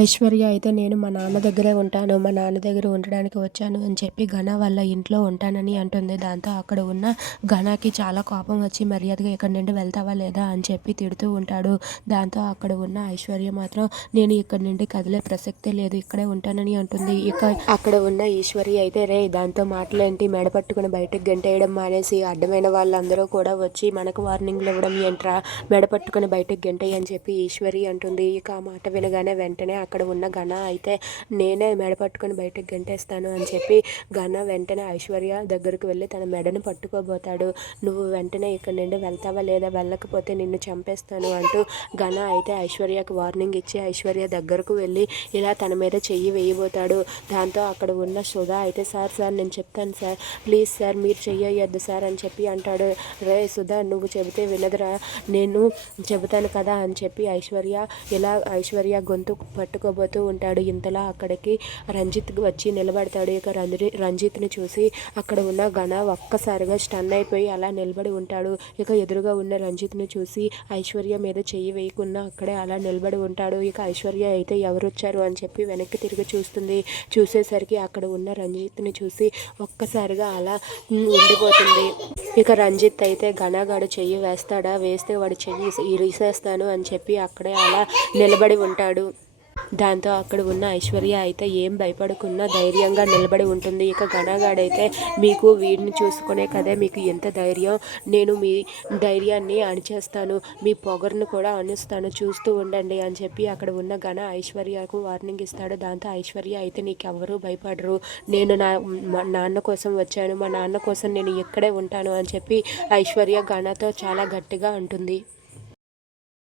ఐశ్వర్య అయితే నేను మా నాన్న దగ్గరే ఉంటాను. మా నాన్న దగ్గర ఉండడానికి వచ్చాను అని చెప్పి ఘన వాళ్ళ ఇంట్లో ఉంటానని అంటుంది. దాంతో అక్కడ ఉన్న ఘనకి చాలా కోపం వచ్చి మర్యాదగా ఇక్కడి నుండి వెళ్తావా లేదా అని చెప్పి తిడుతూ ఉంటాడు. దాంతో అక్కడ ఉన్న ఐశ్వర్య మాత్రం నేను ఇక్కడి నుండి కదిలే ప్రసక్తే లేదు, ఇక్కడే ఉంటానని అంటుంది. ఇక అక్కడ ఉన్న ఈశ్వరి అయితే రే దాంతో మాటలేంటి, మెడ పట్టుకుని బయటకు గెంటేయడం మానేసి అడ్డమైన వాళ్ళందరూ కూడా వచ్చి మనకు వార్నింగ్లు ఇవ్వడం ఏంట్రా, మెడ పట్టుకుని బయటకు గెంటేయి అని చెప్పి ఈశ్వరి అంటుంది. ఇక ఆ మాట వినగానే వెంటనే అక్కడ ఉన్న ఘన అయితే నేనే మెడ పట్టుకొని బయటకు గెంటేస్తాను అని చెప్పి ఘన వెంటనే ఐశ్వర్య దగ్గరకు వెళ్ళి తన మెడను పట్టుకోబోతాడు. నువ్వు వెంటనే ఇక్కడ నుండి వెళ్తావా లేదా, వెళ్ళకపోతే నిన్ను చంపేస్తాను అంటూ ఘన అయితే ఐశ్వర్యకు వార్నింగ్ ఇచ్చి ఐశ్వర్య దగ్గరకు వెళ్ళి ఇలా తన మీద చెయ్యి వేయబోతాడు. దాంతో అక్కడ ఉన్న సుధా అయితే సార్ నేను చెప్తాను సార్, ప్లీజ్ సార్ మీరు చెయ్యొద్దు సార్ అని చెప్పి అంటాడు. రే సుధా నువ్వు చెబితే వినదురా, నేను చెబుతాను కదా అని చెప్పి ఐశ్వర్య గొంతు పట్టుకోబోతూ ఉంటాడు. ఇంతలా అక్కడికి రంజిత్ వచ్చి నిలబడతాడు. ఇక రంజిత్ని చూసి అక్కడ ఉన్న ఘన ఒక్కసారిగా స్టన్ అయిపోయి అలా నిలబడి ఉంటాడు. ఇక ఎదురుగా ఉన్న రంజిత్ని చూసి ఐశ్వర్య మీద చెయ్యి వేయకుండా అక్కడే అలా నిలబడి ఉంటాడు. ఇక ఐశ్వర్య అయితే ఎవరు వచ్చారు అని చెప్పి వెనక్కి తిరిగి చూస్తుంది. చూసేసరికి అక్కడ ఉన్న రంజిత్ని చూసి ఒక్కసారిగా అలా ఉండిపోతుంది. ఇక రంజిత్ అయితే ఘనగాడు చెయ్యి వేస్తాడా, వేస్తే వాడు చెయ్యి ఇరిసేస్తాను అని చెప్పి అక్కడే అలా నిలబడి ఉంటాడు. దాంతో అక్కడ ఉన్న ఐశ్వర్య అయితే ఏం భయపడకుండా ధైర్యంగా నిలబడి ఉంటుంది. ఇక ఘనగాడైతే మీకు వీడిని చూసుకునే కదే మీకు ఎంత ధైర్యం, నేను మీ ధైర్యాన్ని అణిచేస్తాను, మీ పొగరును కూడా అణిస్తాను, చూస్తూ ఉండండి అని చెప్పి అక్కడ ఉన్న ఘన ఐశ్వర్యకు వార్నింగ్ ఇస్తాడు. దాంతో ఐశ్వర్య అయితే నీకెవ్వరూ భయపడరు, నేను మా నాన్న కోసం వచ్చాను, మా నాన్న కోసం నేను ఇక్కడే ఉంటాను అని చెప్పి ఐశ్వర్య ఘనతో చాలా గట్టిగా అంటుంది.